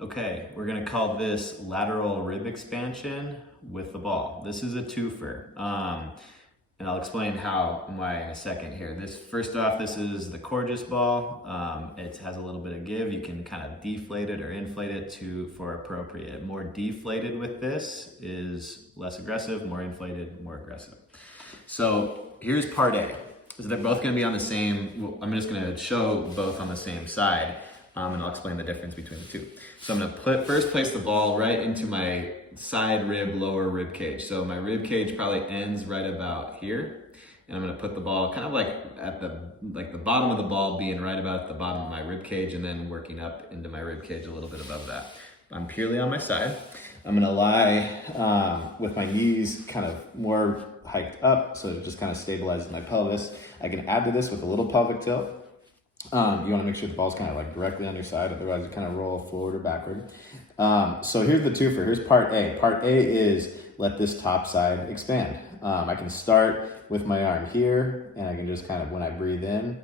Okay, we're gonna call this lateral rib expansion with the ball. This is a twofer, and I'll explain how and why in a second here. First off, this is the Coregeous ball. It has a little bit of give. You can kind of deflate it or inflate it for appropriate. More deflated with this is less aggressive, more inflated, more aggressive. So here's part A. So they're both gonna be on the same, I'm just gonna show both on the same side. And I'll explain the difference between the two. So I'm gonna first place the ball right into my side rib, lower rib cage. So my rib cage probably ends right about here. And I'm gonna put the ball kind of like at the bottom of the ball being right about at the bottom of my rib cage and then working up into my rib cage a little bit above that. I'm purely on my side. I'm gonna lie with my knees kind of more hiked up, so it just kind of stabilizes my pelvis. I can add to this with a little pelvic tilt. You want to make sure the ball's kind of like directly on your side, otherwise you kind of roll forward or backward. So here's the twofer. Here's part A. Part A is let this top side expand. I can start with my arm here, and I can just kind of, when I breathe in,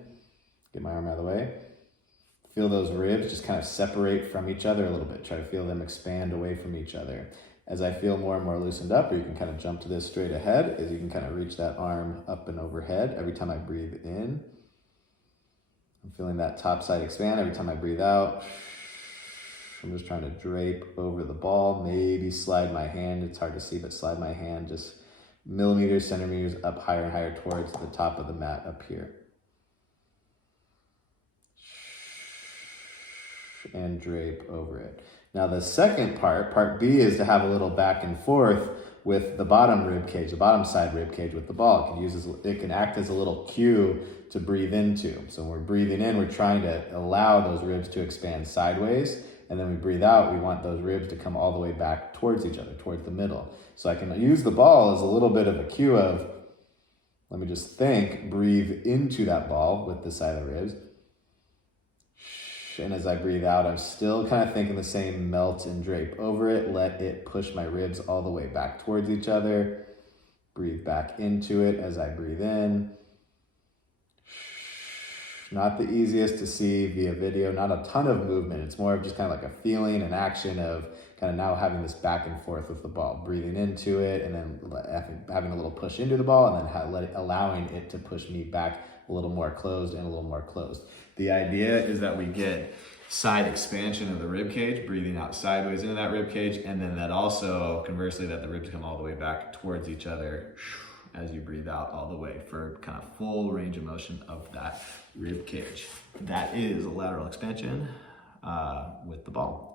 get my arm out of the way, feel those ribs just kind of separate from each other a little bit. Try to feel them expand away from each other. As I feel more and more loosened up, or you can kind of jump to this straight ahead, is you can kind of reach that arm up and overhead every time I breathe in. I'm feeling that top side expand every time I breathe out. I'm just trying to drape over the ball, maybe slide my hand. It's hard to see, but slide my hand just millimeters, centimeters up higher and higher towards the top of the mat up here. And drape over it. Now the second part B, is to have a little back and forth with the bottom rib cage, the bottom side rib cage with the ball. It can act as a little cue to breathe into. So when we're breathing in, we're trying to allow those ribs to expand sideways. And then we breathe out, we want those ribs to come all the way back towards each other, towards the middle. So I can use the ball as a little bit of a cue of, let me just think, breathe into that ball with the side of the ribs. And as I breathe out, I'm still kind of thinking the same melt and drape over it. Let it push my ribs all the way back towards each other. Breathe back into it as I breathe in. Not the easiest to see via video, not a ton of movement. It's more of just kind of like a feeling and action of kind of now having this back and forth with the ball, breathing into it and then having a little push into the ball and then allowing it to push me back a little more closed and a little more closed. The idea is that we get side expansion of the rib cage, breathing out sideways into that rib cage, and then that also, conversely, that the ribs come all the way back towards each other as you breathe out all the way for kind of full range of motion of that rib cage. That is a lateral expansion with the ball.